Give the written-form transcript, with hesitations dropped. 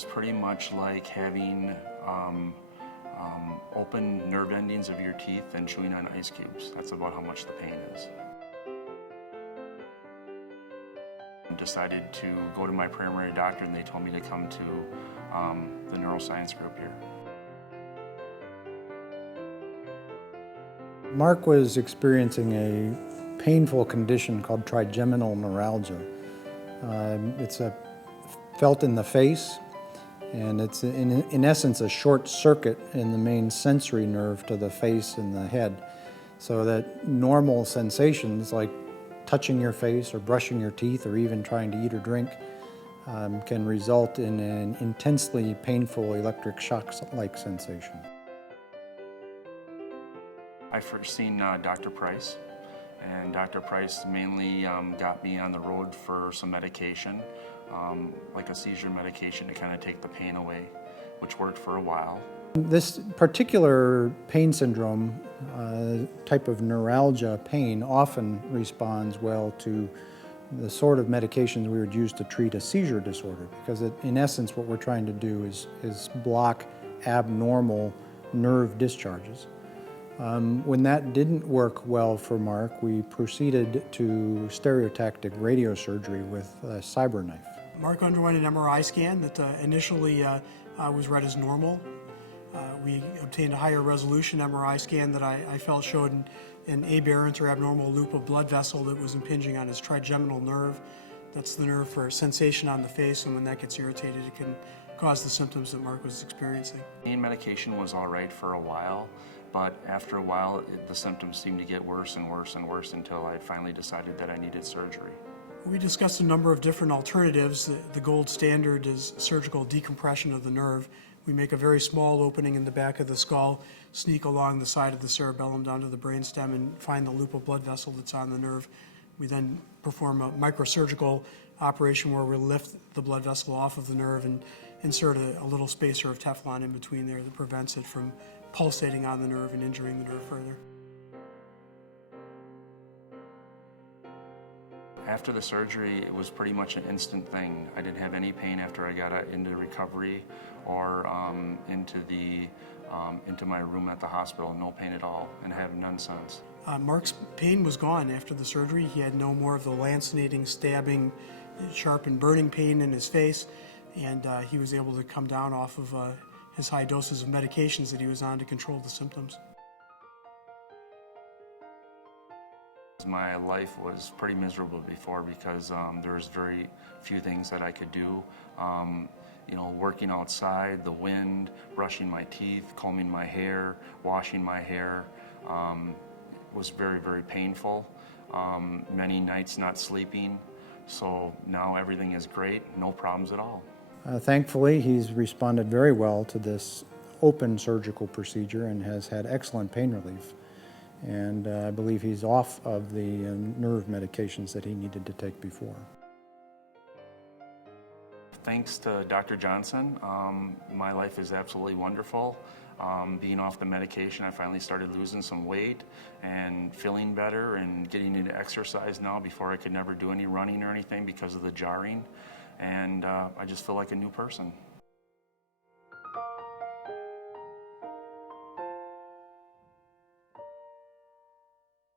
was pretty much like having open nerve endings of your teeth and chewing on ice cubes. That's about how much the pain is. I decided to go to my primary doctor, and they told me to come to the Neuroscience Group here. Marc was experiencing a painful condition called trigeminal neuralgia. It's felt in the face, and it's in essence a short circuit in the main sensory nerve to the face and the head, so that normal sensations like touching your face or brushing your teeth or even trying to eat or drink can result in an intensely painful electric shock-like sensation. I first seen Dr. Price, and Dr. Price mainly got me on the road for some medication, like a seizure medication to kind of take the pain away, which worked for a while. This particular pain syndrome, type of neuralgia pain, often responds well to the sort of medications we would use to treat a seizure disorder, because in essence what we're trying to do is block abnormal nerve discharges. When that didn't work well for Marc, we proceeded to stereotactic radiosurgery with a cyberknife. Marc underwent an MRI scan that initially was read as normal. We obtained a higher resolution MRI scan that I felt showed an aberrant or abnormal loop of blood vessel that was impinging on his trigeminal nerve. That's the nerve for sensation on the face, and when that gets irritated, it can cause the symptoms that Marc was experiencing. Pain medication was all right for a while, but after a while, the symptoms seemed to get worse and worse and worse until I finally decided that I needed surgery. We discussed a number of different alternatives. The gold standard is surgical decompression of the nerve. We make a very small opening in the back of the skull, sneak along the side of the cerebellum down to the brainstem, and find the loop of blood vessel that's on the nerve. We then perform a microsurgical operation where we lift the blood vessel off of the nerve and insert a little spacer of Teflon in between there that prevents it from pulsating on the nerve and injuring the nerve further. After the surgery, it was pretty much an instant thing. I didn't have any pain after I got into recovery or into my room at the hospital. No pain at all, and I have none since. Marc's pain was gone after the surgery. He had no more of the lancinating, stabbing, sharp and burning pain in his face, and he was able to come down off of his high doses of medications that he was on to control the symptoms. My life was pretty miserable before because there was very few things that I could do. Working outside, the wind, brushing my teeth, combing my hair, washing my hair was very, very painful. Many nights not sleeping. So now everything is great, no problems at all. Thankfully, he's responded very well to this open surgical procedure and has had excellent pain relief. And I believe he's off of the nerve medications that he needed to take before. Thanks to Dr. Johnson, my life is absolutely wonderful. Being off the medication, I finally started losing some weight and feeling better and getting into exercise now. Before I could never do any running or anything because of the jarring. And I just feel like a new person.